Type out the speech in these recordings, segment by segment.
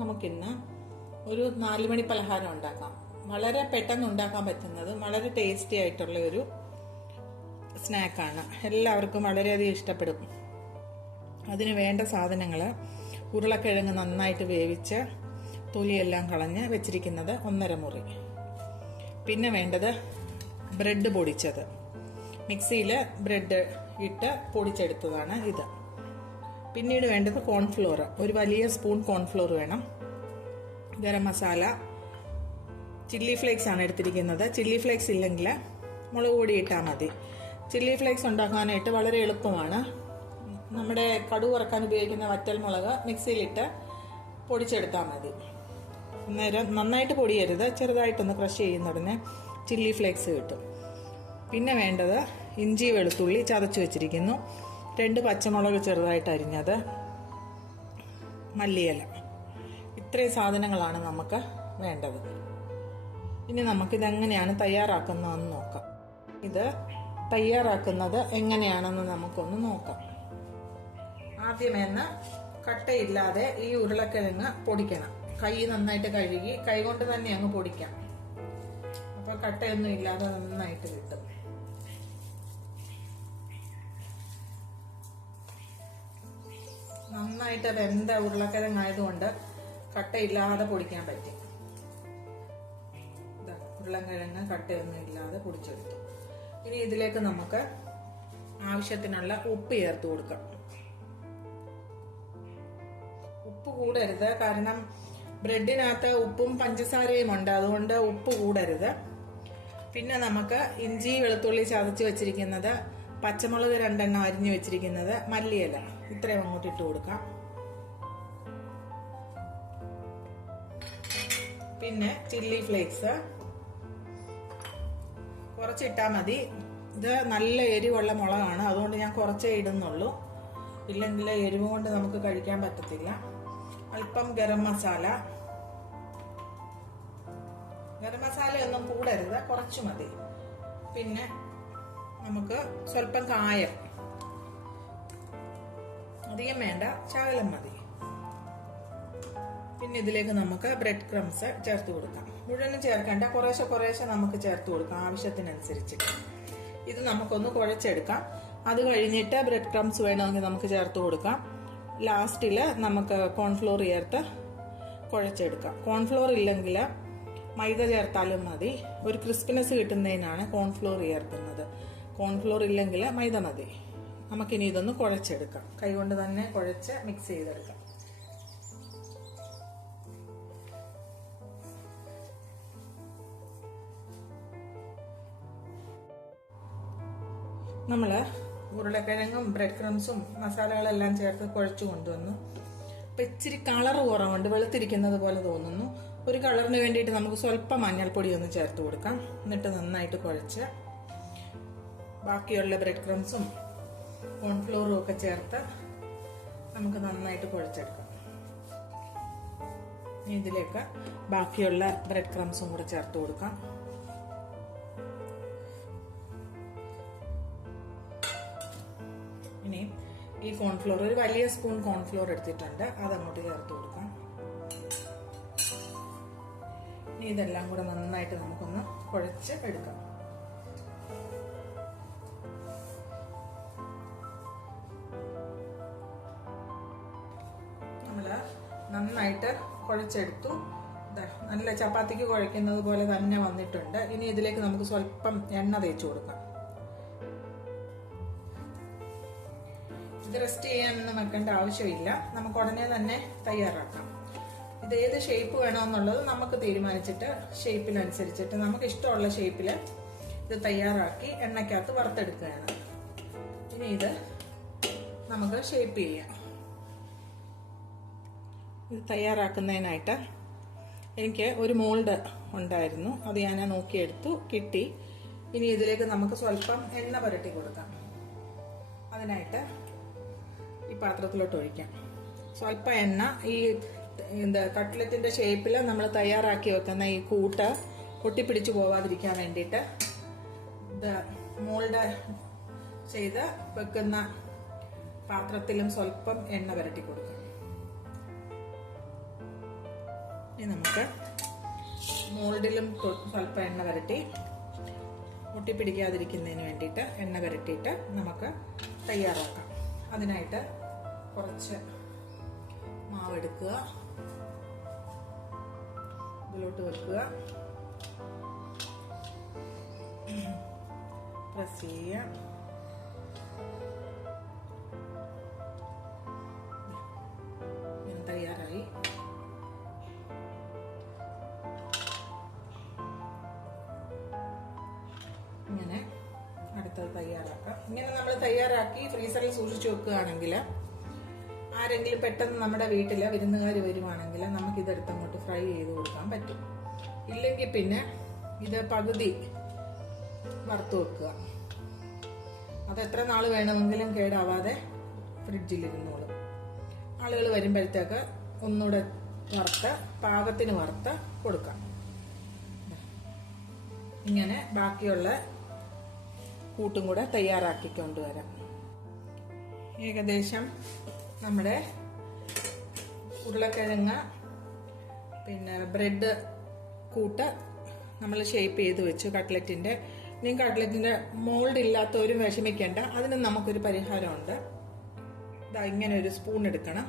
നമുക്കിന്ന് ഒരു 4 മണി പലഹാരം ഉണ്ടാക്കാം. വളരെ പെട്ടെന്ന് ഉണ്ടാക്കാൻ പറ്റുന്നത്, വളരെ ടേസ്റ്റി ആയിട്ടുള്ള ഒരു സ്നാക്കാണ്. എല്ലാവർക്കും വളരെയധികം ഇഷ്ടപ്പെടും. അതിന് വേണ്ട സാധനങ്ങൾ: ഉരുളക്കിഴങ്ങ് നന്നായിട്ട് വേവിച്ച് തൊലിയെല്ലാം കളഞ്ഞ് വെച്ചിരിക്കുന്നത് 1.5 മുറി. പിന്നെ വേണ്ടത് ബ്രെഡ് പൊടിച്ചത്, മിക്സിയിൽ ബ്രെഡ് ഇട്ട് പൊടിച്ചെടുത്തതാണ് ഇത്. പിന്നീട് വേണ്ടത് കോൺഫ്ലോർ, ഒരു വലിയ സ്പൂൺ കോൺഫ്ലോർ വേണം. ഗരം മസാല, ചില്ലി ഫ്ലേക്സ് ആണ് എടുത്തിരിക്കുന്നത്. ചില്ലി ഫ്ലേക്സ് ഇല്ലെങ്കിൽ മുളക് പൊടി ഇട്ടാൽ മതി. ചില്ലി ഫ്ലേക്സ് ഉണ്ടാക്കാനായിട്ട് വളരെ എളുപ്പമാണ്. നമ്മുടെ കടുക് വറക്കാൻ ഉപയോഗിക്കുന്ന വറ്റൽമുളക് മിക്സിയിലിട്ട് പൊടിച്ചെടുത്താൽ മതി. അന്നേരം നന്നായിട്ട് പൊടിയരുത്, ചെറുതായിട്ടൊന്ന് ക്രഷ് ചെയ്യുന്നതിന് ചില്ലി ഫ്ലേക്സ് കിട്ടും. പിന്നെ വേണ്ടത് ഇഞ്ചി വെളുത്തുള്ളി ചതച്ച് വെച്ചിരിക്കുന്നു, 2 പച്ചമുളക് ചെറുതായിട്ട് അരിഞ്ഞത്, മല്ലിയില. ഇത്രയും സാധനങ്ങളാണ് നമുക്ക് വേണ്ടത്. ഇനി നമുക്കിതെങ്ങനെയാണ് തയ്യാറാക്കുന്നതെന്ന് നോക്കാം. ഇത് തയ്യാറാക്കുന്നത് എങ്ങനെയാണെന്ന് നമുക്കൊന്ന് നോക്കാം. ആദ്യമേന്ന് കട്ടയില്ലാതെ ഈ ഉരുളക്കിഴങ്ങ് പൊടിക്കണം. കൈ നന്നായിട്ട് കഴുകി കൈ കൊണ്ട് തന്നെ അങ്ങ് പൊടിക്കാം. അപ്പോൾ കട്ടയൊന്നും ഇല്ലാതെ നന്നായിട്ട് കിട്ടും. നന്നായിട്ട് വെന്ത ഉരുളക്കിഴങ്ങായതുകൊണ്ട് കട്ടയില്ലാതെ പൊടിക്കാൻ പറ്റും. ഉരുളക്കിഴങ്ങ് കട്ടയൊന്നും ഇല്ലാതെ പൊടിച്ചെടുത്തു. ഇനി ഇതിലേക്ക് നമുക്ക് ആവശ്യത്തിനുള്ള ഉപ്പ് ചേർത്ത് കൊടുക്കാം. ഉപ്പ് കൂടരുത്, കാരണം ബ്രെഡിനകത്ത് ഉപ്പും പഞ്ചസാരയും ഉണ്ട്, അതുകൊണ്ട് ഉപ്പ് കൂടരുത്. പിന്നെ നമുക്ക് ഇഞ്ചി വെളുത്തുള്ളി ചതച്ച് വെച്ചിരിക്കുന്നത്, പച്ചമുളക് 2 എണ്ണം അരിഞ്ഞു വെച്ചിരിക്കുന്നത്, മല്ലിയില ഇത്രയും അങ്ങോട്ട് ഇട്ട് കൊടുക്കാം. പിന്നെ ചില്ലി ഫ്ലേക്സ് കുറച്ചിട്ടാൽ മതി. ഇത് നല്ല എരിവുള്ള മുളകാണ്, അതുകൊണ്ട് ഞാൻ കുറച്ചേ ഇടുന്നുള്ളൂ. ഇല്ലെങ്കിൽ എരിവ് കൊണ്ട് നമുക്ക് കഴിക്കാൻ പറ്റത്തില്ല. അല്പം ഗരം മസാല. ഗരം മസാല ഒന്നും കൂടരുത്, കുറച്ചു മതി. പിന്നെ നമുക്ക് സ്വല്പം കായം, അധികം വേണ്ട, ശകലം മതി. പിന്നെ ഇതിലേക്ക് നമുക്ക് ബ്രെഡ് ക്രംസ് ചേർത്ത് കൊടുക്കാം. മുഴുവനും ചേർക്കണ്ട, കുറേശ്ശെ കുറേശ്ശെ നമുക്ക് ചേർത്ത് കൊടുക്കാം ആവശ്യത്തിനനുസരിച്ച്. ഇത് നമുക്കൊന്ന് കുഴച്ചെടുക്കാം. അത് കഴിഞ്ഞിട്ട് ബ്രെഡ് ക്രംസ് വേണമെങ്കിൽ നമുക്ക് ചേർത്ത് കൊടുക്കാം. ലാസ്റ്റിൽ നമുക്ക് കോൺഫ്ലോർ ചേർത്ത് കുഴച്ചെടുക്കാം. കോൺഫ്ലോർ ഇല്ലെങ്കിൽ മൈദ ചേർത്താലും മതി. ഒരു ക്രിസ്പിനെസ് കിട്ടുന്നതിനാണ് കോൺഫ്ലോർ ചേർക്കുന്നത്. കോൺഫ്ലോർ ഇല്ലെങ്കിൽ മൈദ മതി. നമുക്കിനി ഇതൊന്ന് കുഴച്ചെടുക്കാം. കൈകൊണ്ട് തന്നെ കുഴച്ച് മിക്സ് ചെയ്തെടുക്കാം. നമ്മൾ ഉരുളക്കിഴങ്ങും ബ്രെഡ് ക്രംസും മസാലകളെല്ലാം ചേർത്ത് കുഴച്ചു കൊണ്ടുവന്നു. അപ്പം ഇച്ചിരി കളർ കുറവുണ്ട്, വെളുത്തിരിക്കുന്നത് പോലെ തോന്നുന്നു. ഒരു കളറിന് വേണ്ടിയിട്ട് നമുക്ക് സ്വല്പം മഞ്ഞൾപ്പൊടി ഒന്ന് ചേർത്ത് കൊടുക്കാം. എന്നിട്ട് നന്നായിട്ട് കുഴച്ച് ബാക്കിയുള്ള ബ്രെഡ് ക്രംസും കോൺഫ്ലോറും ഒക്കെ ചേർത്ത് നമുക്ക് നന്നായിട്ട് കുഴച്ചെടുക്കാം. ഇതിലേക്ക് ബാക്കിയുള്ള ബ്രെഡ് ക്രംസും കൂടെ ചേർത്ത് കൊടുക്കാം. ഇനി ഈ കോൺഫ്ലോർ, ഒരു വലിയ സ്പൂൺ കോൺഫ്ലോർ എടുത്തിട്ടുണ്ട്, അതങ്ങോട്ട് ചേർത്ത് കൊടുക്കാം. ഇനി ഇതെല്ലാം കൂടെ നന്നായിട്ട് നമുക്കൊന്ന് കുഴച്ച് എടുക്കാം. നന്നായിട്ട് കുഴച്ചെടുത്തു. നല്ല ചപ്പാത്തിക്ക് കുഴയ്ക്കുന്നത് പോലെ തന്നെ വന്നിട്ടുണ്ട്. ഇനി ഇതിലേക്ക് നമുക്ക് സ്വല്പം എണ്ണ തേച്ച് കൊടുക്കാം. ഇത് റെസ്റ്റ് ചെയ്യാനൊന്നും വെക്കേണ്ട ആവശ്യമില്ല, നമുക്ക് ഉടനെ തന്നെ തയ്യാറാക്കാം. ഇത് ഏത് ഷേപ്പ് വേണമെന്നുള്ളത് നമുക്ക് തീരുമാനിച്ചിട്ട് ഷേപ്പിനനുസരിച്ചിട്ട് നമുക്ക് ഇഷ്ടമുള്ള ഷേപ്പിൽ ഇത് തയ്യാറാക്കി എണ്ണയ്ക്കകത്ത് വറുത്തെടുക്കുകയാണ്. ഇനി ഇത് നമുക്ക് ഷേപ്പ് ചെയ്യാം. ഇത് തയ്യാറാക്കുന്നതിനായിട്ട് എനിക്ക് ഒരു മോൾഡ് ഉണ്ടായിരുന്നു, അത് ഞാൻ നോക്കിയെടുത്തു, കിട്ടി. ഇനി ഇതിലേക്ക് നമുക്ക് സ്വല്പം എണ്ണ പുരട്ടി കൊടുക്കാം. അതിനായിട്ട് ഈ പാത്രത്തിലോട്ട് ഒഴിക്കാം. സ്വല്പം എണ്ണ ഈ കട്ട്ലറ്റിന്റെ ഷേപ്പിൽ നമ്മൾ തയ്യാറാക്കി വെക്കുന്ന ഈ കൂട്ട് ഒട്ടിപ്പിടിച്ചു പോവാതിരിക്കാൻ വേണ്ടിയിട്ട് ഇത് മോൾഡ് ചെയ്ത് വെക്കുന്ന പാത്രത്തിലും സ്വല്പം എണ്ണ പുരട്ടി കൊടുക്കാം. ഇനി നമുക്ക് മോൾഡിലും സ്വല്പം എണ്ണ പുരട്ടി ഒട്ടിപ്പിടിക്കാതിരിക്കുന്നതിന് വേണ്ടിയിട്ട് എണ്ണ പുരട്ടിയിട്ട് നമുക്ക് തയ്യാറാക്കാം. അതിനായിട്ട് കുറച്ച് മാവ് എടുക്കുക, ഇതിലോട്ട് വെക്കുക, പ്രസ് ചെയ്യുക. തയ്യാറായി. ഇങ്ങനെ അടുത്തത് തയ്യാറാക്കാം. ഇങ്ങനെ നമ്മൾ തയ്യാറാക്കി ഫ്രീസറിൽ സൂക്ഷിച്ചു വെക്കുകയാണെങ്കിൽ ആരെങ്കിലും പെട്ടെന്ന് നമ്മുടെ വീട്ടിൽ വിരുന്നുകാർ വരുവാണെങ്കിൽ നമുക്കിതെടുത്ത് അങ്ങോട്ട് ഫ്രൈ ചെയ്ത് കൊടുക്കാൻ പറ്റും. ഇല്ലെങ്കിൽ പിന്നെ ഇത് പകുതി വറുത്ത് വെക്കുക. അത് എത്ര നാൾ വേണമെങ്കിലും കേടാവാതെ ഫ്രിഡ്ജിലിരുന്നോളും. ആളുകൾ വരുമ്പോഴത്തേക്ക് ഒന്നുകൂടെ പാകത്തിന് വറുത്ത് കൊടുക്കാം. ഇങ്ങനെ ബാക്കിയുള്ള കൂട്ടും കൂടെ തയ്യാറാക്കി കൊണ്ടുവരാം. ഏകദേശം നമ്മുടെ ഉരുളക്കിഴങ്ങ് പിന്നെ ബ്രെഡ് കൂട്ട് നമ്മൾ ഷേപ്പ് ചെയ്ത് വെച്ചു കട്ട്ലറ്റിന്റെ. ഇനി കട്ട്ലറ്റിന്റെ മോൾഡ് ഇല്ലാത്തവരും വിഷമിക്കേണ്ട, അതിന് നമുക്കൊരു പരിഹാരമുണ്ട്. ഇതാ ഇങ്ങനെ ഒരു സ്പൂൺ എടുക്കണം.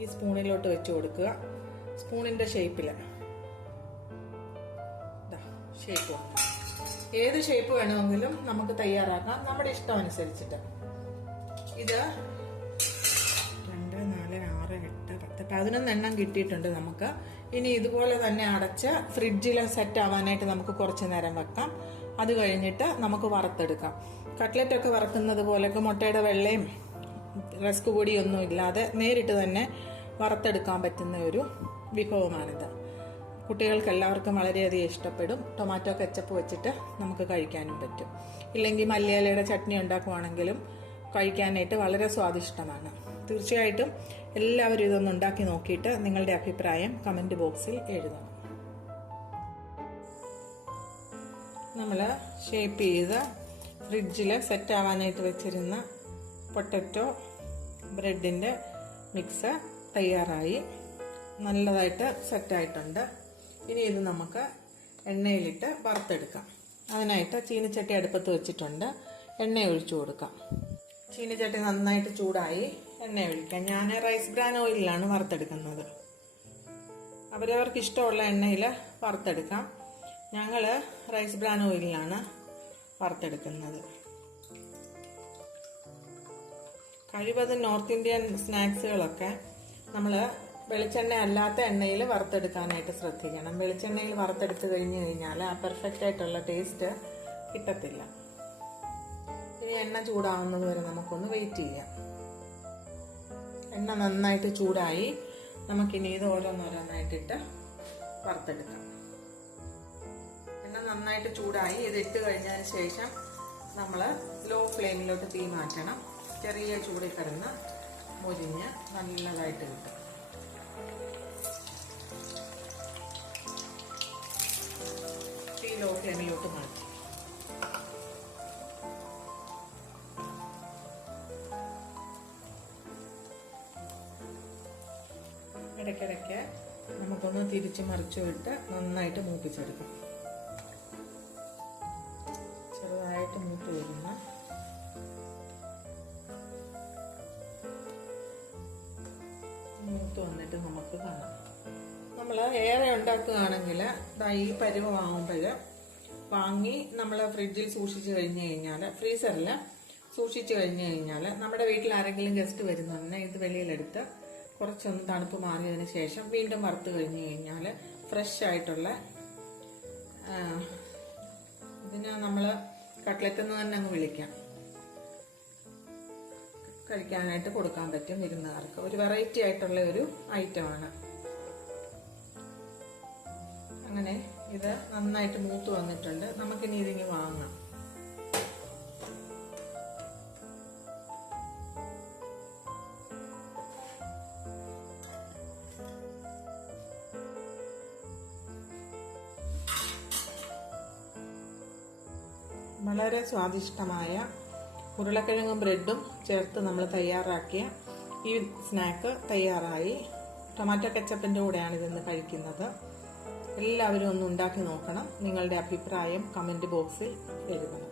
ഈ സ്പൂണിലോട്ട് വെച്ച് കൊടുക്കുക. സ്പൂണിന്റെ ഷേപ്പിൽ ഷേപ്പ് ഏത് ഷേപ്പ് വേണമെങ്കിലും നമുക്ക് തയ്യാറാക്കാം, നമ്മുടെ ഇഷ്ടം അനുസരിച്ചിട്ട്. ഇത് 2, 4, 6, 8, 10, 11 എണ്ണം കിട്ടിയിട്ടുണ്ട് നമുക്ക്. ഇനി ഇതുപോലെ തന്നെ അടച്ച് ഫ്രിഡ്ജിൽ സെറ്റ് ആവാനായിട്ട് നമുക്ക് കുറച്ച് നേരം വെക്കാം. അത് കഴിഞ്ഞിട്ട് നമുക്ക് വറുത്തെടുക്കാം. കട്ട്ലറ്റ് ഒക്കെ വറുക്കുന്നത് പോലെയൊക്കെ മുട്ടയുടെ വെള്ളയും റസ്ക് പൊടിയൊന്നും ഇല്ലാതെ നേരിട്ട് തന്നെ വറുത്തെടുക്കാൻ പറ്റുന്ന ഒരു വിഭവമാണിത്. കുട്ടികൾക്ക് എല്ലാവർക്കും വളരെയധികം ഇഷ്ടപ്പെടും. ടൊമാറ്റോ കെച്ചപ്പ് വെച്ചിട്ട് നമുക്ക് കഴിക്കാനും പറ്റും. ഇല്ലെങ്കിൽ മല്ലിയിലയുടെ ചട്നി ഉണ്ടാക്കുവാണെങ്കിലും കഴിക്കാനായിട്ട് വളരെ സ്വാദിഷ്ടമാണ്. തീർച്ചയായിട്ടും എല്ലാവരും ഇതൊന്ന് ഉണ്ടാക്കി നോക്കിയിട്ട് നിങ്ങളുടെ അഭിപ്രായം കമൻറ്റ് ബോക്സിൽ എഴുതണം. നമ്മൾ ഷേപ്പ് ചെയ്ത് ഫ്രിഡ്ജിൽ സെറ്റ് ആവാനായിട്ട് വെച്ചിരുന്ന പൊട്ടറ്റോ ബ്രെഡിൻ്റെ മിക്സ് തയ്യാറായി, നല്ലതായിട്ട് സെറ്റായിട്ടുണ്ട്. ഇനി ഇത് നമുക്ക് എണ്ണയിലിട്ട് വറുത്തെടുക്കാം. അതിനായിട്ട് ചീനിച്ചട്ടി അടുപ്പത്ത് വെച്ചിട്ടുണ്ട്. എണ്ണ ഒഴിച്ചു കൊടുക്കാം. ചീനിച്ചട്ടി നന്നായിട്ട് ചൂടായി. എണ്ണ ഒഴിക്കാം. ഞാൻ റൈസ് ബ്രാൻ ഓയിലാണ് വറുത്തെടുക്കുന്നത്. അവരവർക്ക് ഇഷ്ടമുള്ള എണ്ണയിൽ വറുത്തെടുക്കാം. ഞങ്ങൾ റൈസ് ബ്രാൻ ഓയിലാണ് വറുത്തെടുക്കുന്നത്. കഴിവതും നോർത്ത് ഇന്ത്യൻ സ്നാക്സുകളൊക്കെ നമ്മൾ വെളിച്ചെണ്ണ അല്ലാത്ത എണ്ണയിൽ വറുത്തെടുക്കാനായിട്ട് ശ്രദ്ധിക്കണം. വെളിച്ചെണ്ണയിൽ വറുത്തെടുത്ത് കഴിഞ്ഞ് കഴിഞ്ഞാൽ ആ പെർഫെക്റ്റ് ആയിട്ടുള്ള ടേസ്റ്റ് കിട്ടത്തില്ല. ഇനി എണ്ണ ചൂടാവുന്നത് വരെ നമുക്കൊന്ന് വെയിറ്റ് ചെയ്യാം. എണ്ണ നന്നായിട്ട് ചൂടായി. നമുക്കിനി ഇത് ഓരോന്നോരോന്നായിട്ടിട്ട് വറുത്തെടുക്കാം. എണ്ണ നന്നായിട്ട് ചൂടായി. ഇത് ഇട്ട് കഴിഞ്ഞതിന് ശേഷം നമ്മൾ ലോ ഫ്ലെയിമിലോട്ട് തീ മാറ്റണം. ചെറിയ ചൂടിൽ കിടന്ന് മുരിഞ്ഞ് നല്ലതായിട്ട് കിട്ടും. തീ ലോ ഫ്ലെയിമിലോട്ട് മാറ്റി. ഇടയ്ക്കിടയ്ക്ക് നമുക്കൊന്ന് തിരിച്ച് മറിച്ചു വിട്ട് നന്നായിട്ട് മൂപ്പിച്ചെടുക്കാം. ചെറുതായിട്ട് മൂത്ത് വരുന്ന മൂത്ത് വന്നിട്ട് നമുക്ക് കാണാം. നമ്മൾ ഏറെ ഉണ്ടാക്കുകയാണെങ്കിൽ ഈ പരുവമാകുമ്പോൾ വാങ്ങി നമ്മൾ ഫ്രിഡ്ജിൽ സൂക്ഷിച്ചു കഴിഞ്ഞ് കഴിഞ്ഞാൽ, ഫ്രീസറിൽ സൂക്ഷിച്ചു കഴിഞ്ഞ് കഴിഞ്ഞാൽ നമ്മുടെ വീട്ടിൽ ആരെങ്കിലും ഗസ്റ്റ് വരുന്നതിന് ഇത് വെളിയിലെടുത്ത് കുറച്ചൊന്ന് തണുപ്പ് മാറിയതിന് ശേഷം വീണ്ടും വറുത്ത് കഴിഞ്ഞ് കഴിഞ്ഞാൽ ഫ്രഷ് ആയിട്ടുള്ള ഇതിന് നമ്മൾ കട്ട്ലറ്റ് എന്ന് തന്നെ അങ്ങ് വിളിക്കാം, കഴിക്കാനായിട്ട് കൊടുക്കാൻ പറ്റും വിരുന്നുകാർക്ക്. ഒരു വെറൈറ്റി ആയിട്ടുള്ള ഒരു ഐറ്റമാണ്. അങ്ങനെ ഇത് നന്നായിട്ട് മൂത്ത് വന്നിട്ടുണ്ട്. നമുക്കിനി ഇതിങ്ങ് വാങ്ങാം. വളരെ സ്വാദിഷ്ടമായ ഉരുളക്കിഴങ്ങും ബ്രെഡും ചേർത്ത് നമ്മൾ തയ്യാറാക്കിയ ഈ സ്നാക്ക് തയ്യാറായി. ടൊമാറ്റോ കെച്ചപ്പിൻ്റെ കൂടെയാണ് ഇതൊന്ന് കഴിക്കുന്നത്. എല്ലാവരും ഒന്ന് ഉണ്ടാക്കി നോക്കണം. നിങ്ങളുടെ അഭിപ്രായം കമൻറ്റ് ബോക്സിൽ എഴുതണം.